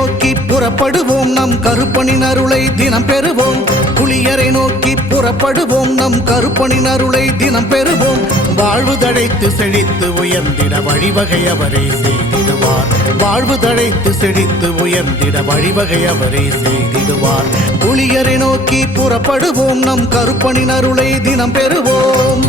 நோக்கி புறப்படுவோம் நம் கருப்பனின் அருளை தினம் பெறுவோம். புலியரை நோக்கி புறப்படுவோம் நம் கருப்பனின் அருளை தினம் பெறுவோம். வாழ்வு தழைத்து செழித்து உயர்ந்திட வழிவகை அவரே செய்திடுவார். வாழ்வு தழைத்து செழித்து உயர்ந்திட வழிவகை அவரே செய்திடுவார். புலியரை நோக்கி புறப்படுவோம் நம் கருப்பனின் அருளை தினம் பெறுவோம்.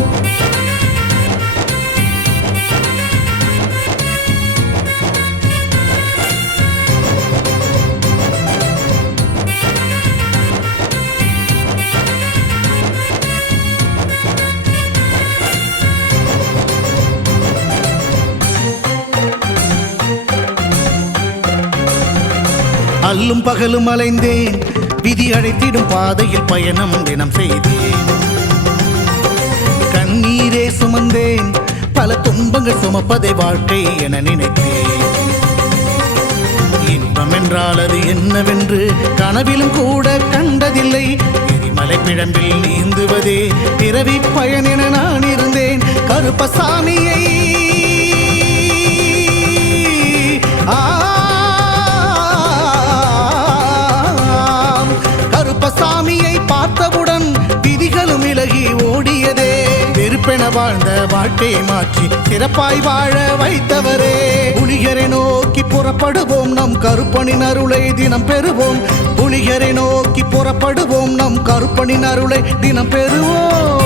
அல்லும் பகலும் அலைந்தேன், விதி அழைத்திடும் பாதையில் பயணம் தினம் செய்தேன். கண்ணீரே சுமந்தேன், பல துன்பங்கள் சுமப்பதை வாழ்க்கை என நினைத்தேன். இன்பம் என்றால் அது என்னவென்று கனவிலும் கூட கண்டதில்லை. எரிமலை பிழம்பில் நீந்துவதே பிறவி பயன் என நான் இருந்தேன். கருப்பசாமியை கருப்பசாமியை பார்த்தவுடன் விதிகளும் விலகி ஓடியதே. வெறுப்பென வாழ்ந்த வாழ்க்கையை மாற்றி சிறப்பாய் வாழ வைத்தவரே. புலிகரை நோக்கி புறப்படுவோம் நம் கருப்பனின் அருளை தினம் பெறுவோம். புலிகரை நோக்கி புறப்படுவோம் நம் கருப்பனின் அருளை தினம் பெறுவோம்.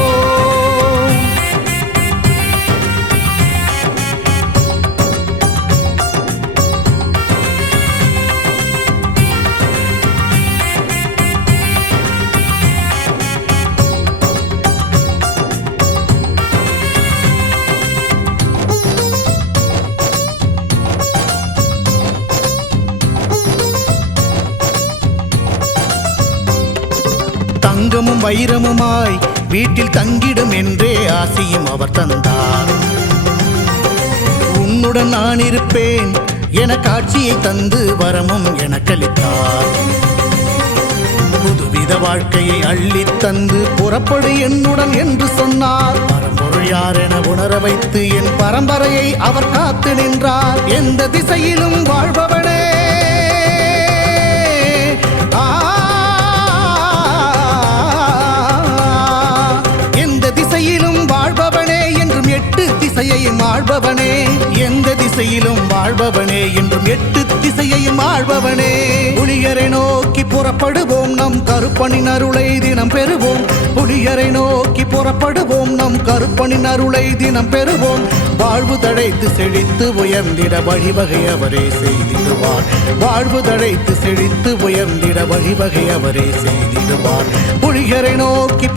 தங்கமும் வைரமுமாய் வீட்டில் தங்கிடும் என்றே ஆசையும் அவர் தந்தார். உன்னுடன் நான் இருப்பேன் என காட்சியை தந்து வரமும் எனக்களித்தார். புதுவித வாழ்க்கையை அள்ளி தந்து புறப்படு என்னுடன் என்று சொன்னார். பரம்பொருள் யார் என உணர வைத்து என் பரம்பரையை அவர் காத்து நின்றார். எந்த திசையிலும் வாழ்பவனே, வாழ்பவனே என்றும் எட்டு திசையையும் ஆள்பவனே. எந்த திசையிலும் வாழ்பவனே என்றும் எட்டு திசையையும் ஆள்பவனே. புலியரை நோக்கி புறப்படுவோம் நம் கருப்பனின் அருளை தினம் பெறுவோம். புலியரை நோக்கி புறப்படுவோம் நம் கருப்பனின் அருளை தினம் பெறுவோம். வாழ்வு தழைத்து செழித்து உயர்ந்திட வழிவகை அவரே செய்திடுவார். வாழ்வு தழைத்து செழித்து உயர்ந்திட வழிவகை அவரே செய்திடுவார். புலியரை நோக்கி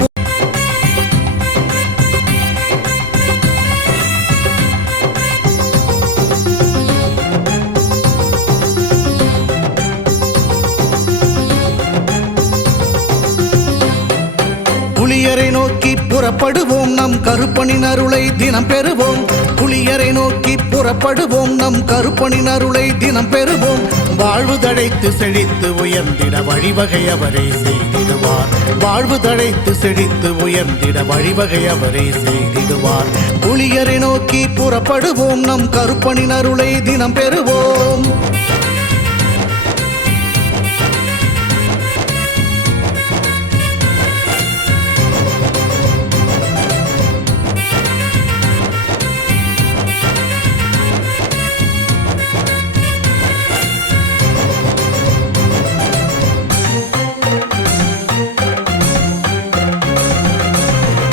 புலியரை நோக்கி புறப்படுவோம் நம் கருப்பனின் அருளை தினம் பெறுவோம். புலியரை நோக்கி புறப்படுவோம் நம் கருப்பனின் அருளை தினம் பெறுவோம். வாழ்வு தழைத்து செழித்து உயர்ந்திட வழிவகை அவரே செய்திடுவார். வாழ்வு தழைத்து செழித்து உயர்ந்திட வழிவகை அவரே செய்திடுவார். புலியரை நோக்கி புறப்படுவோம் நம் கருப்பனின் அருளை தினம் பெறுவோம்.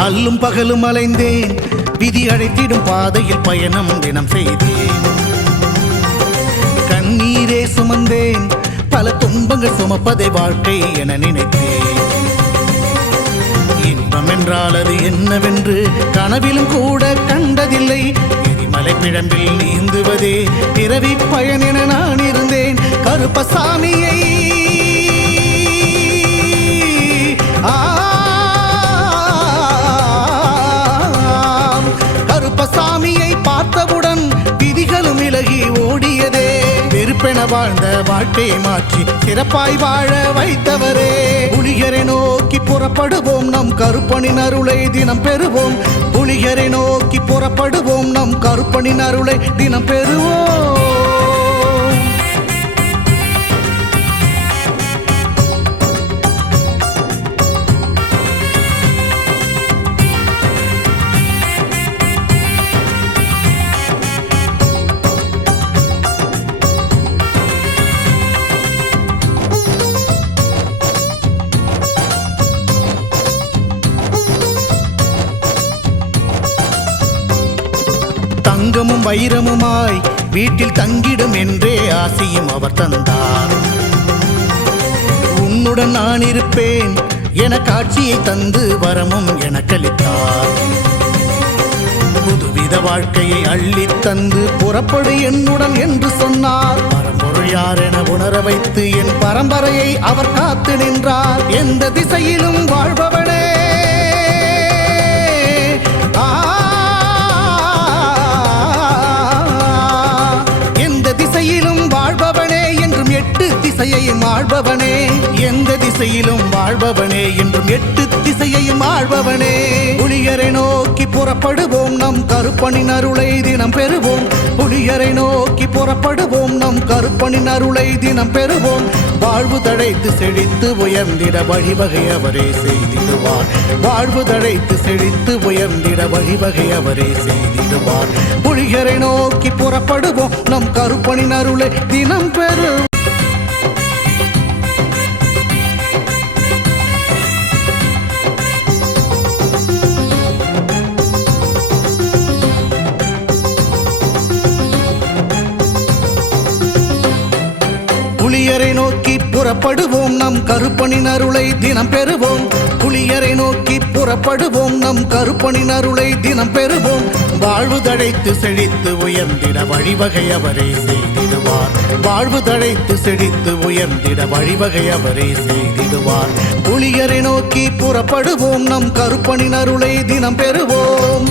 அல்லும் பகலும் அலைந்தேன், விதி அழைத்திடும் பாதையில் பயணம் தினம் செய்தேன். கண்ணீரே சுமந்தேன், பல துன்பங்கள் சுமப்பதை வாழ்க்கை என நினைத்தேன். இன்பம் என்றால் அது என்னவென்று கனவிலும் கூட கண்டதில்லை. எரிமலை பிழம்பில் நீந்துவதே பிறவி பயன் என நான் இருந்தேன். கருப்பசாமியை கருப்பசாமியை பார்த்தவுடன் விதிகளும் விலகி ஓடியதே. வெறுப்பென வாழ்ந்த வாழ்க்கையை மாற்றி சிறப்பாய் வாழ வைத்தவரே. புலிகரை நோக்கி புறப்படுவோம் நம் கருப்பனின் அருளை தினம் பெறுவோம். புலிகரை நோக்கி புறப்படுவோம் நம் கருப்பனின் அருளை தினம் பெறுவோம். தங்கமும் வைரமுமாய் வீட்டில் தங்கிடும் என்றே ஆசியும் அவர் தந்தார். உன்னுடன் நான் இருப்பேன் என காட்சியை தந்து வரமும் எனக்களித்தார். புதுவித வாழ்க்கையை அள்ளித் தந்து புறப்படு என்னுடன் என்று சொன்னார். பரம்பொருள் யார் என உணர வைத்து என் பரம்பரையை அவர் காத்து நின்றார். எந்த திசையிலும் வாழ்பவனே, எந்த திசையிலும் வாழ்பவனே என்றும் எட்டு திசையையும் ஆள்பவனே. எந்த திசையிலும் வாழ்பவனே என்றும் எட்டு திசையையும் ஆள்பவனே. புலியரை நோக்கி புறப்படுவோம், நம் கருப்பனின் அருளை தினம் பெறுவோம். புலியரை நோக்கி புறப்படுவோம், நம் கருப்பனின் அருளை தினம் பெறுவோம். வாழ்வு தழைத்து செழித்து உயர்ந்திட வழிவகை அவரே செய்திடுவார். வாழ்வு தழைத்து செழித்து உயர்ந்திட வழிவகை அவரே செய்திடுவார். புலியரை நோக்கி புறப்படுவோம், நம் கருப்பனின் அருளை தினம் பெறுவோம். புலியரை நோக்கி புறப்படுவோம், நம் கருப்பனின் அருளை தினம் பெறுவோம். புலியரை நோக்கி புறப்படுவோம், நம் கருப்பனின் அருளை தினம் பெறுவோம். வாழ்வு தழைத்து செழித்து உயர்ந்திட வழிவகை அவரே செய்திடுவார். வாழ்வு தழைத்து செழித்து உயர்ந்திட வழிவகை அவரே செய்திடுவார். புலியரை நோக்கி புறப்படுவோம், நம் கருப்பனின் அருளை தினம் பெறுவோம்.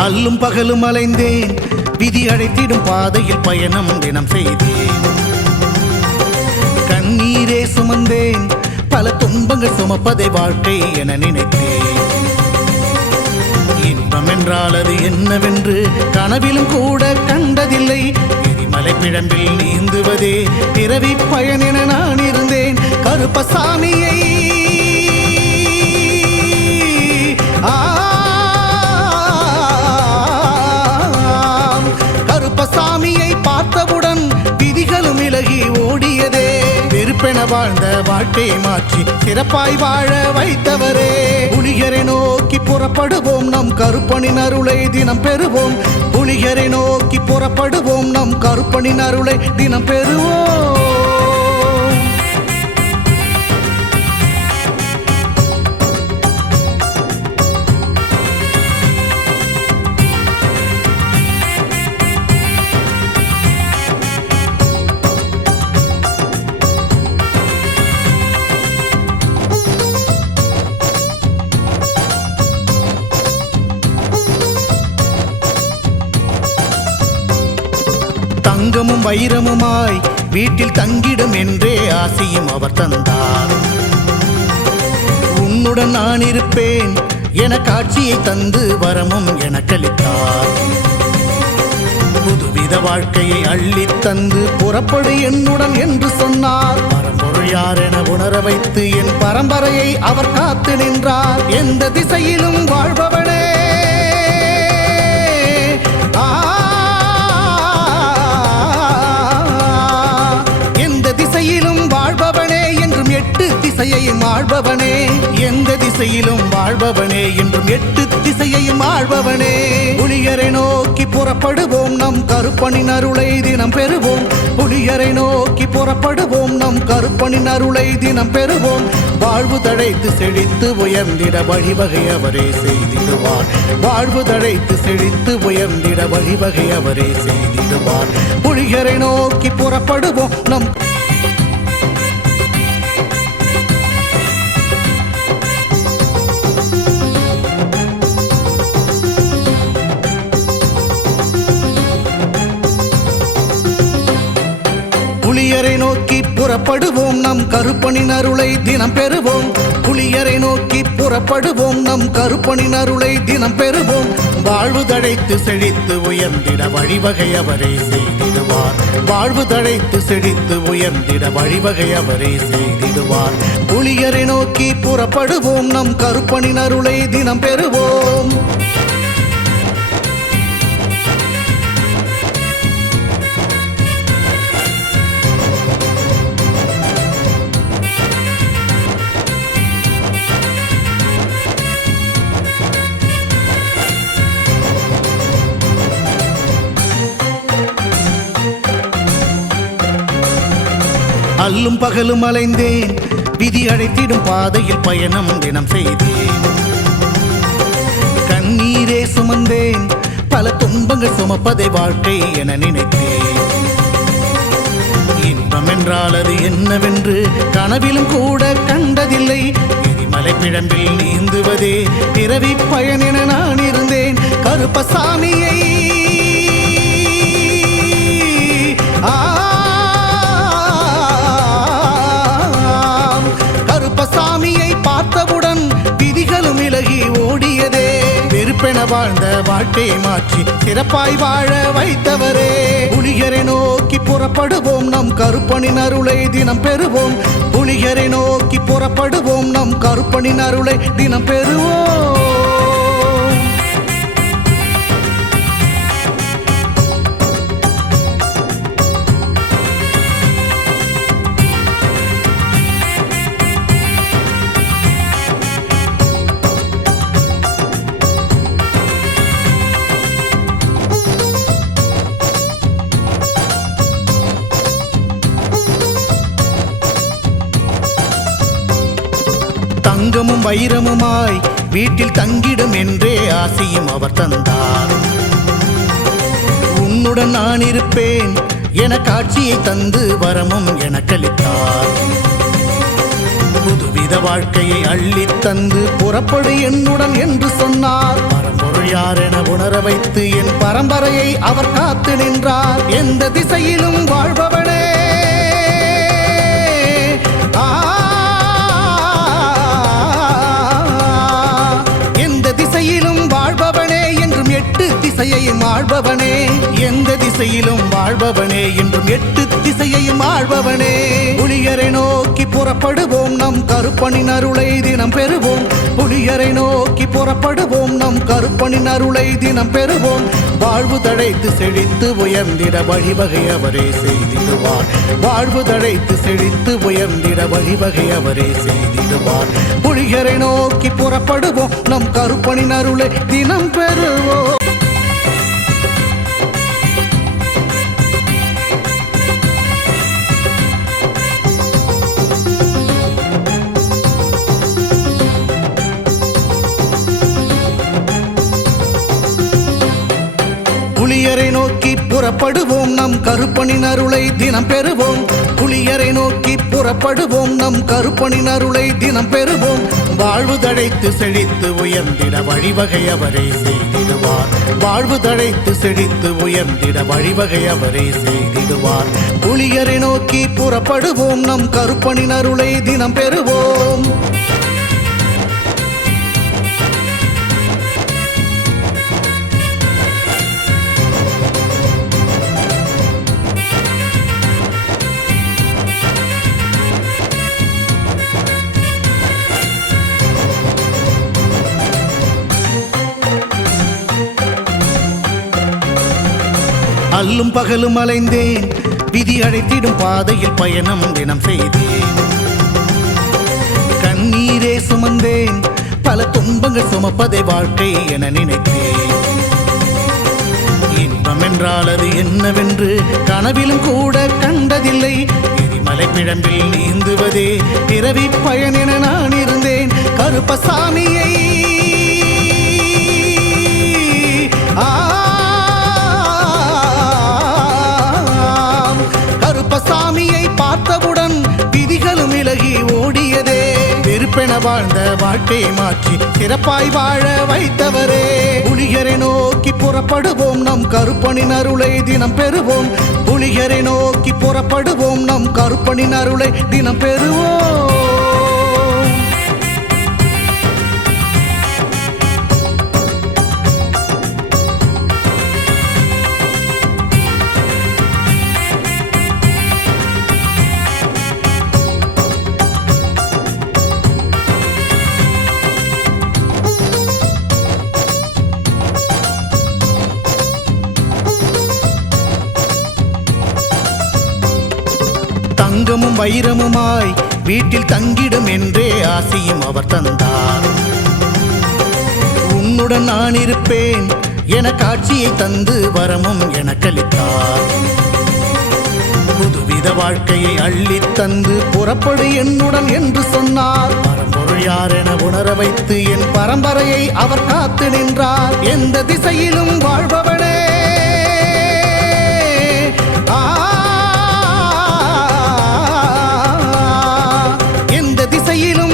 அல்லும் பகலும் அலைந்தேன், விதி அழைத்திடும் பாதையில் பயணம் தினம் செய்தேன். கண்ணீரே சுமந்தேன், பல துன்பங்கள் சுமப்பதை வாழ்க்கை என நினைத்தேன். இன்பம் என்றால் அது என்னவென்று கனவிலும் கூட கண்டதில்லை. எரிமலை பிழம்பில் நீந்துவதே பிறவி பயன் என நான் இருந்தேன். கருப்பசாமியை கருப்பசாமியை பார்த்தவுடன் விதிகளும் விலகி ஓடியதே. வெறுப்பென வாழ்ந்த வாழ்க்கையை மாற்றி சிறப்பாய் வாழ வைத்தவரே. புலியரை நோக்கி புறப்படுவோம், நம் கருப்பனின் அருளை தினம் பெறுவோம். புலியரை நோக்கி புறப்படுவோம், நம் கருப்பனின் அருளை தினம் பெறுவோம். தங்கமும் வைரமுமாய் வீட்டில் தங்கிடும் என்றே ஆசியும் அவர் தந்தார். உன்னுடன் நான் இருப்பேன் என காட்சியை தந்து வரமும் எனக்களித்தார். புதுவித வாழ்க்கையை அள்ளித் தந்து புறப்படு என்னுடன் என்று சொன்னார். பரம்பொருள் யார் என உணர வைத்து என் பரம்பரையை அவர் காத்து நின்றார். எந்த திசையிலும் வாழ்பவனே, திசையிலும் வாழ்பவனே என்றும் எட்டு திசையையும் ஆள்பவனே. எந்த திசையிலும் வாழ்பவனே என்றும் எட்டு திசையையும் ஆள்பவனே. புலியரை நோக்கி புறப்படுவோம், நம் கருப்பனின் அருளை தினம் பெறுவோம். புலியரை நோக்கி புறப்படுவோம், நம் கருப்பனின் அருளை தினம் பெறுவோம். வாழ்வு தழைத்து செழித்து உயர்ந்திட வழிவகை அவரே செய்திடுவார். வாழ்வு தழைத்து செழித்து உயர்ந்திட வழிவகை அவரே செய்திடுவார். புலியரை நோக்கி புறப்படுவோம், நம் புலியரை நோக்கி புறப்படுவோம் நம் கருப்பனின் அருளை தினம் பெறுவோம். புலியரை நோக்கி புறப்படுவோம் நம் கருப்பனின் அருளை தினம் பெறுவோம். வாழ்வு தழைத்து செழித்து உயர்ந்திட வழிவகை அவரே செய்திடுவார். வாழ்வு தழைத்து செழித்து உயர்ந்திட வழிவகை அவரே செய்திடுவார். புலியரை நோக்கி புறப்படுவோம் நம் கருப்பனின் அருளை தினம் பெறுவோம். அல்லும் பகலும் அலைந்தேன், விதி அழைத்திடும் பாதையில் பயணம் தினம் செய்தேன். கண்ணீரே சுமந்தேன், பல துன்பங்கள் சுமப்பதை வாழ்க்கை என நினைத்தேன். இன்பம் என்றால் அது என்னவென்று கனவிலும் கூட கண்டதில்லை. எரிமலை பிழம்பில் நீந்துவதே பிறவி பயன் என நான் இருந்தேன். கருப்பசாமியை கருப்பசாமியை பார்த்தவுடன் விதிகளும் விலகி ஓடியதே. வெறுப்பென வாழ்ந்த வாழ்க்கையை மாற்றி சிறப்பாய் வாழ வைத்தவரே. புலியரை நோக்கி புறப்படுவோம் நம் கருப்பனின் அருளை தினம் பெறுவோம். புலியரை நோக்கி புறப்படுவோம் நம் கருப்பனின் அருளை தினம் பெறுவோம். தங்கமும் வைரமுமாய் வீட்டில் தங்கிடும் என்றே ஆசையும் அவர் தந்தார். உன்னுடன் நான் இருப்பேன் என காட்சியை தந்து வரமும் எனக்களித்தார். புதுவித வாழ்க்கையை அள்ளி தந்து புறப்படு என்னுடன் என்று சொன்னார். பரம்பொருள் யார் என உணர வைத்து என் பரம்பரையை அவர் காத்து நின்றார். எந்த திசையிலும் வாழ்பவனே, வாழ்பவனே என்றும் எட்டு திசையையும் ஆள்பவனே. எந்த திசையிலும் வாழ்பவனே என்றும் எட்டு திசையையும் ஆள்பவனே. புலியரை நோக்கி புறப்படுவோம் நம் கருப்பனின் அருளை தினம் பெறுவோம். புலியரை நோக்கி புறப்படுவோம் நம் கருப்பனின் அருளை தினம் பெறுவோம். வாழ்வு தழைத்து செழித்து உயர்ந்திட வழிவகை அவரே செய்திடுவார். வாழ்வு தழைத்து செழித்து உயர்ந்திட வழிவகை அவரே செய்திடுவார். புலியரை நோக்கி புறப்படுவோம் நம் கருப்பனின் அருளை தினம் பெறுவோம். புலியரை நோக்கி புறப்படுவோம் நம் கருப்பனின் அருளை தினம் பெறுவோம். புலியரை நோக்கி புறப்படுவோம் நம் கருப்பனின் அருளை தினம் பெறுவோம். வாழ்வு தழைத்து செழித்து உயர்ந்திட வழிவகை அவரே செய்திடுவார். வாழ்வு தழைத்து செழித்து உயர்ந்திட வழிவகை அவரே செய்திடுவார். புலியரை நோக்கி புறப்படுவோம் நம் கருப்பனின் அருளை தினம் பெறுவோம். அல்லும் பகலும் அலைந்தேன், விதி அழைத்திடும் பாதையில் பயணம் தினம் செய்தேன். கண்ணீரே சுமந்தேன், பல துன்பங்கள் சுமப்பதை வாழ்க்கை என நினைத்தேன். இன்பம் என்றால் அது என்னவென்று கனவிலும் கூட கண்டதில்லை. எரிமலை பிழம்பில் நீந்துவதே பிறவி பயன் என நான் இருந்தேன். கருப்பசாமியை கருப்பசாமியை பார்த்தவுடன் விதிகளும் விலகி ஓடியதே. வெறுப்பென வாழ்ந்த வாழ்க்கையை மாற்றி சிறப்பாய் வாழ வைத்தவரே. புலியரை நோக்கி புறப்படுவோம் நம் கருப்பனின் அருளை தினம் பெறுவோம். புலியரை நோக்கி புறப்படுவோம் நம் கருப்பனின் அருளை தினம் பெறுவோம். தங்கமும் வைரமுமாய் வீட்டில் தங்கிடும் என்றே ஆசியும் அவர் தந்தார். உன்னுடன் நான் இருப்பேன் என காட்சியை தந்து வரமும் எனக்களித்தார். புதுவித வாழ்க்கையை அள்ளித் தந்து புறப்படு என்னுடன் என்று சொன்னார். பரம்பொருள் யார் என உணர வைத்து என் பரம்பரையை அவர் காத்து நின்றார். எந்த திசையிலும் வாழ்பவனே,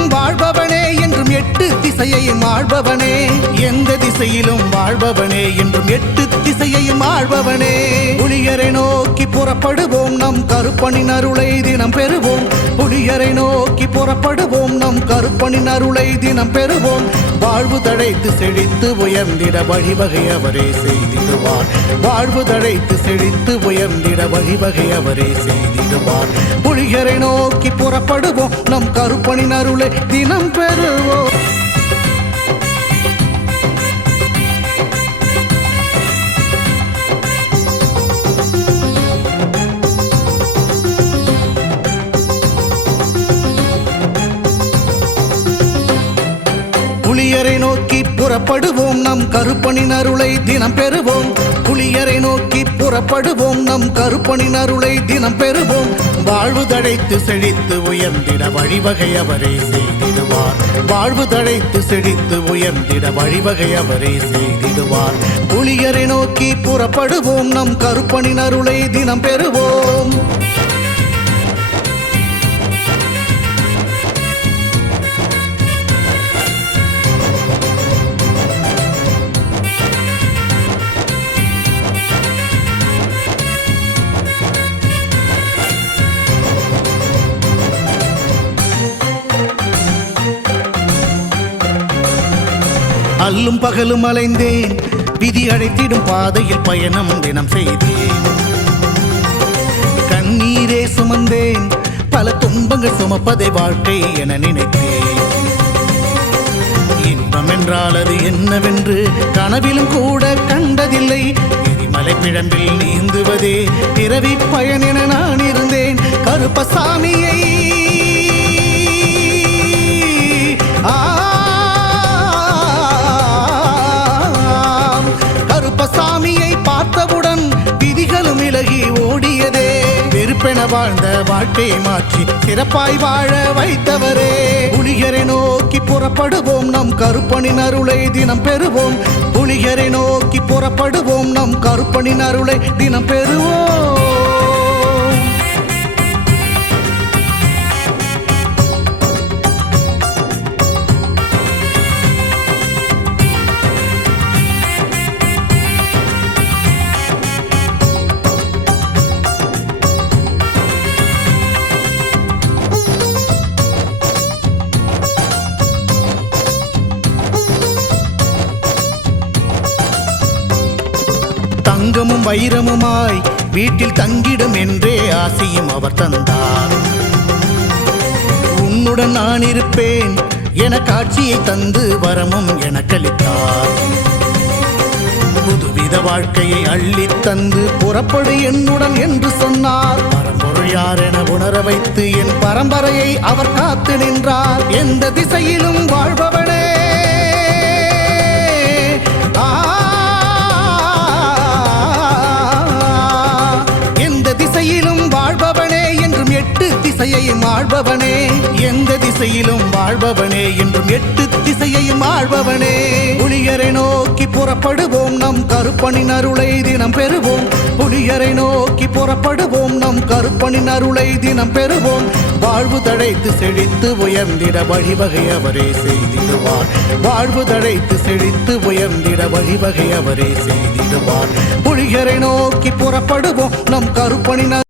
வாழ்பவனே என்றும் எட்டு திசையையும் ஆள்பவனே. எந்த திசையிலும் வாழ்பவனே என்றும் எட்டு திசையையும் ஆள்பவனே. புலியரை நோக்கி புறப்படுவோம், நம் கருப்பனின் அருளை தினம் பெறுவோம். புலியரை நோக்கி புறப்படுவோம், நம் கருப்பனின் அருளை தினம் பெறுவோம். வாழ்வு தழைத்து செழித்து உயர்ந்திட வழிவகை அவரே செய்திடுவார். வாழ்வு தழைத்து செழித்து உயர்ந்திட வழிவகை அவரே செய்திடுவார். புலியரை நோக்கி புறப்படுவோம், நம் கருப்பனின் அருளை தினம் பெறுவோம். புலியரை நோக்கி புறப்படுவோம், நம் கருப்பனின் அருளை தினம் பெறுவோம். புலியரை நோக்கி புறப்படுவோம், நம் கருப்பனின் அருளை தினம் பெறுவோம். வாழ்வு தழைத்து செழித்து உயர்ந்திட வழிவகை அவரே செய்திடுவார். வாழ்வு தழைத்து செழித்து உயர்ந்திட வழிவகை அவரே செய்திடுவார். புலியரை நோக்கி புறப்படுவோம், நம் கருப்பனின் அருளை தினம் பெறுவோம். அல்லும் பகலும் அலைந்தேன், விதி அழைத்திடும் பாதையில் பயணம் தினம் செய்தேன். கண்ணீரே சுமந்தேன், பல துன்பங்கள் சுமப்பதை வாழ்க்கை என நினைத்தேன். இன்பம் என்றால் அது என்னவென்று கனவிலும் கூட கண்டதில்லை. எரிமலை பிழம்பில் நீந்துவதே பிறவி பயன் என நான் இருந்தேன். கருப்பசாமியை கருப்பசாமியை பார்த்தவுடன் விதிகளும் விலகி ஓடியதே. வெறுப்பென வாழ்ந்த வாழ்க்கையை மாற்றி சிறப்பாய் வாழ வைத்தவரே. புலியரை நோக்கி புறப்படுவோம், நம் கருப்பனின் அருளை தினம் பெறுவோம். புலியரை நோக்கி புறப்படுவோம், நம் கருப்பனின் அருளை தினம் பெறுவோம். தங்கமும் வைரமுமாய் வீட்டில் தங்கிடும் என்றே ஆசியும் அவர் தந்தார். உன்னுடன் நான் இருப்பேன் என காட்சியை தந்து வரமும் எனக்களித்தார். புதுவித வாழ்க்கையை அள்ளித் தந்து புறப்படு என்னுடன் என்று சொன்னார். பரம்பொருள் யார் என உணர வைத்து என் பரம்பரையை அவர் காத்து நின்றார். எந்த திசையிலும் வாழ்பவனே, திசையிலும் வாழ்பவனே என்றும் எட்டு திசையையும் ஆள்பவனே. எந்த திசையிலும் வாழ்பவனே என்றும் எட்டு திசையையும் ஆள்பவனே. புலியரை நோக்கி புறப்படுவோம், நம் கருப்பனின் அருளை தினம் பெறுவோம். புலியரை நோக்கி புறப்படுவோம், நம் கருப்பனின் அருளை தினம் பெறுவோம். வாழ்வு தழைத்து செழித்து உயர்ந்திட வழிவகை அவரே செய்திடுவார். வாழ்வு தழைத்து செழித்து உயர்ந்திட வழிவகை அவரே செய்திடுவார். புலியரை நோக்கி புறப்படுவோம், நம் கருப்பனின்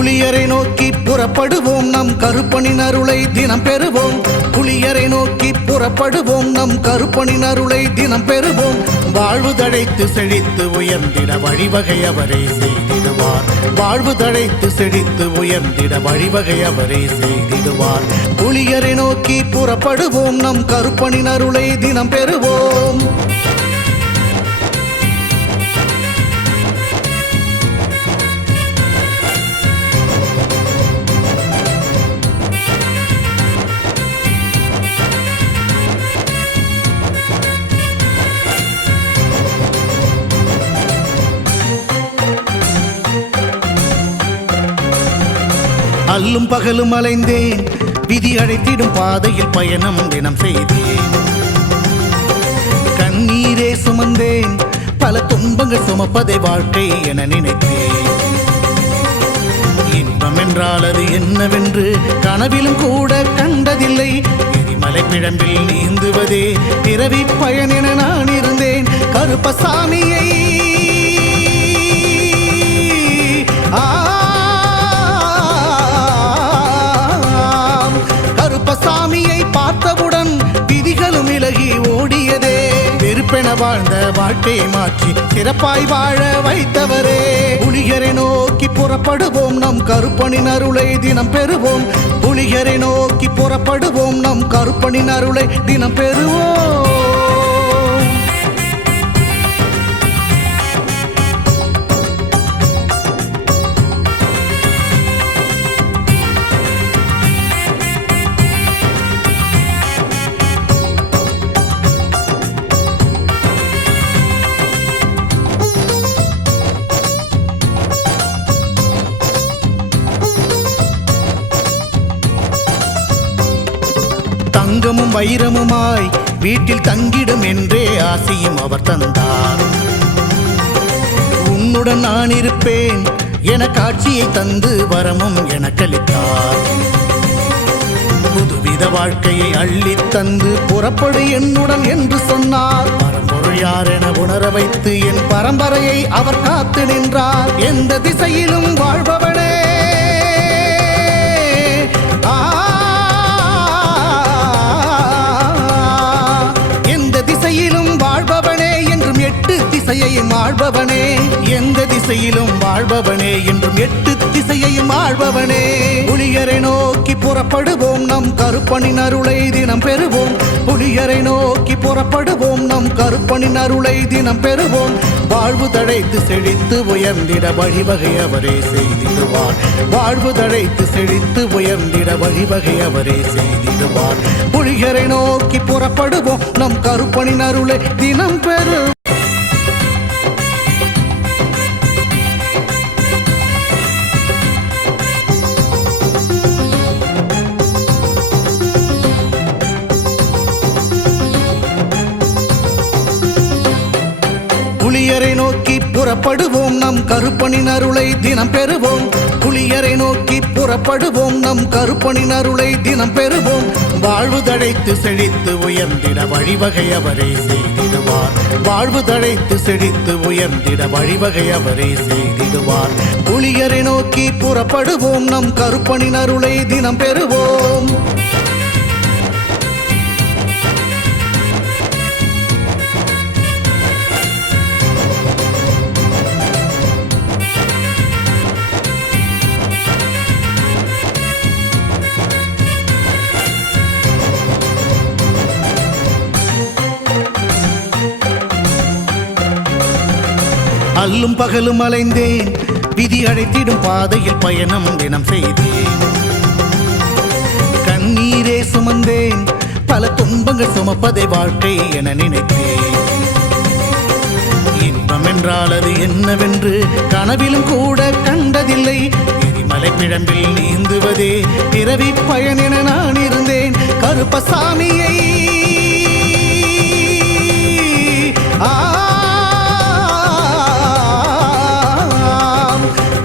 புலியரை நோக்கி புறப்படுவோம் நம் கருப்பனின் அருளை தினம் பெறுவோம். புலியரை நோக்கி புறப்படுவோம் நம் கருப்பனின் அருளை தினம் பெறுவோம். வாழ்வு தழைத்து செழித்து உயர்ந்திட வழிவகை அவரே செய்திடுவார். வாழ்வு தழைத்து செழித்து உயர்ந்திட வழிவகை அவரே செய்திடுவார். புலியரை நோக்கி புறப்படுவோம் நம் கருப்பனின் அருளை தினம் பெறுவோம். அல்லும் பகலும் அலைந்தேன், விதி அழைத்திடும் பாதையில் பயணம் தினம் செய்தேன். கண்ணீரே சுமந்தேன், பல துன்பங்கள் சுமப்பதை வாழ்க்கை என நினைத்தேன். இன்பம் என்றால் அது என்னவென்று கனவிலும் கூட கண்டதில்லை. எரிமலை பிழம்பில் நீந்துவதே பிறவி பயன் என நான் இருந்தேன். கருப்பசாமியை கருப்பசாமியை பார்த்தவுடன் விதிகளும் விலகி ஓடியதே. வெறுப்பென வாழ்ந்த வாழ்க்கையை மாற்றி சிறப்பாய் வாழ வைத்தவரே. புலியரை நோக்கி புறப்படுவோம் நம் கருப்பனின் அருளை தினம் பெறுவோம். புலியரை நோக்கி புறப்படுவோம் நம் கருப்பனின் அருளை தினம் பெறுவோம். தங்கமும் வைரமுமாய் வீட்டில் தங்கிடும் என்றே ஆசையும் அவர் தந்தார். உன்னுடன் நான் இருப்பேன் என காட்சியை தந்து வரமும் எனக்களித்தார். புதுவித வாழ்க்கையை அள்ளி தந்து புறப்படு என்னுடன் என்று சொன்னார். பரம்பொருள் யார் என உணர வைத்து என் பரம்பரையை அவர் காத்து நின்றார். எந்த திசையிலும் வாழ்பவனே, வாழ்பவனே என்றும் எட்டு திசையையும் ஆள்பவனே. எந்த திசையிலும் வாழ்பவனே என்றும் எட்டு திசையையும் ஆள்பவனே. புலியரை நோக்கி புறப்படுவோம் நம் கருப்பனின் அருளை தினம் பெறுவோம். புலியரை நோக்கி புறப்படுவோம் நம் கருப்பனின் அருளை தினம் பெறுவோம். வாழ்வு தழைத்து செழித்து உயர்ந்திட வழிவகை அவரே செய்திடுவார். வாழ்வு தழைத்து செழித்து உயர்ந்திட வழிவகை அவரே செய்திடுவார். புலியரை நோக்கி புறப்படுவோம் நம் கருப்பனின் அருளை தினம் பெறுவோம். புலியரை நோக்கி புறப்படுவோம் நம் கருப்பனின் அருளை தினம் பெறுவோம். புலியரை நோக்கி புறப்படுவோம் நம் கருப்பனின் அருளை தினம் பெறுவோம். வாழ்வு தழைத்து செழித்து உயர்ந்திட வழிவகை அவரே செய்திடுவார். வாழ்வு தழைத்து செழித்து உயர்ந்திட வழிவகை அவரே செய்திடுவார். புலியரை நோக்கி புறப்படுவோம் நம் கருப்பனின் அருளை தினம் பெறுவோம். அல்லும் பகலும் அலைந்தேன், விதி அழைத்திடும் பாதையில் பயணம் தினம் செய்தேன். கண்ணீரே சுமந்தேன், பல துன்பங்கள் சுமப்பதை வாழ்க்கை என நினைத்தேன். இன்பம் என்றால் அது என்னவென்று கனவிலும் கூட கண்டதில்லை. எரிமலை பிழம்பில் நீந்துவதே பிறவி பயன் என நான் இருந்தேன். கருப்பசாமியை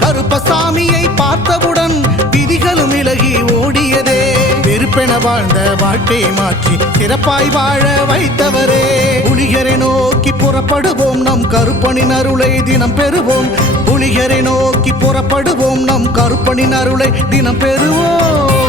கருப்பசாமியை பார்த்தவுடன் விதிகளும் விலகி ஓடியதே. வெறுப்பென வாழ்ந்த வாழ்க்கையை மாற்றி சிறப்பாய் வாழ வைத்தவரே. புலிய புலியரை நோக்கி புறப்படுவோம் நம் கருப்பனின் அருளை தினம் பெறுவோம் புலியரை நோக்கி புறப்படுவோம் நம் கருப்பனின் அருளை தினம் பெறுவோம்